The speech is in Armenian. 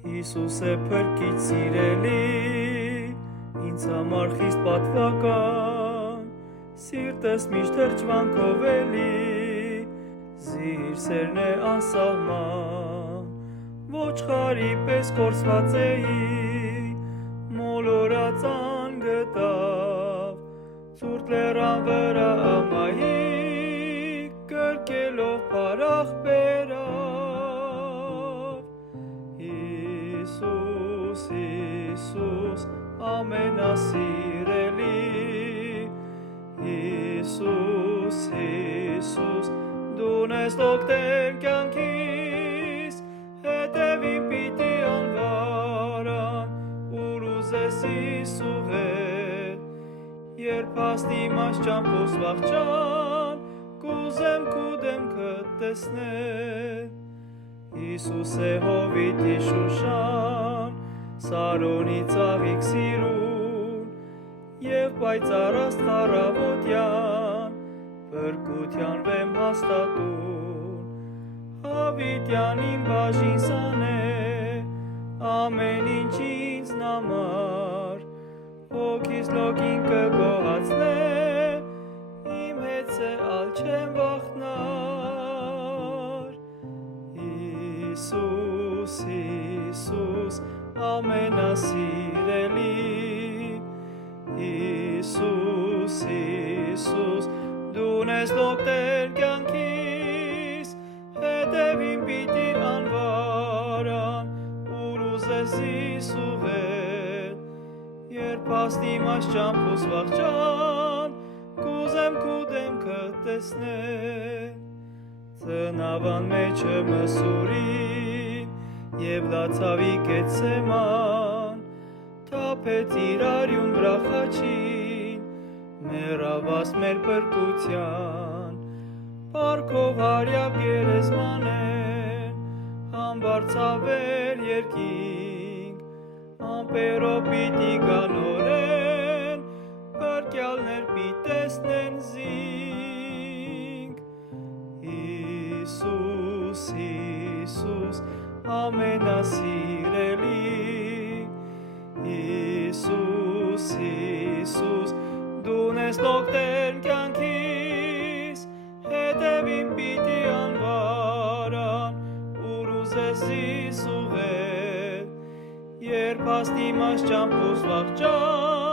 Հիսուս է փրկիչ սիրելի, ինձ համար խիստ պատվական, սիրտս միշտ հրճվանքով էլի, զիր սերն է անսահման, ոչխարի պես կորսված էի, մոլորած անգտավ, ցուրտ լեռան վրա ամայի, կրկելով փարախ բերավ, Հիսուս, Հիսուս, ամենասիրելի, Հիսուս, Հիսուս, դուն ես օգտել կյանքիս, հետևին պիտի անվարան, ուր ուզես Իսուղել, երբ հաստիմաց ճամփոս վախճան, կուզեմ քու դեմքը տեսնել, Հիսուս է Հովիտի Շուշան, Սարոնի ծաղիկ սիրուն, և պայծառ աստղառավոտյան, փրկության վեմ հաստատուն, Հավիտյան իմ բաժինսան է, ամեն ինչ ինձ համար, հոգիս լոկին կգոհացնե, իմ հետ է ալ չեմ վախնար, Հիսուս, Հիսուս, ամենասիրելի, Հիսուս, Հիսուս, դուն ես օգտել կյանքիս, հետևին պիտի անվարան, ուր ուզես Իսուղել, երբ հաստիմաց ճամփոս վախճան, կուզեմ քու դեմքը տեսնել, ծնավան մեջը մսուրին, և լացավի կեցեման, թափեց իր արյուն վրա խաչին, մեռավաս մեր փրկության, պարքով հարյավ գերեզմանեն, համբարձավեր երկինք, ամպերով պիտի գանորեն, փրկյալներ պիտեսնեն զինք, Հիսուս, Հիսուս, ամենասիրելի, Հիսուս, Հիսուս, դուն ես օգտել կյանքիս, հետևին պիտի անվարան, ուր ուզես Իսուղել, երբ հաստիմաց ճամփոս վախճան,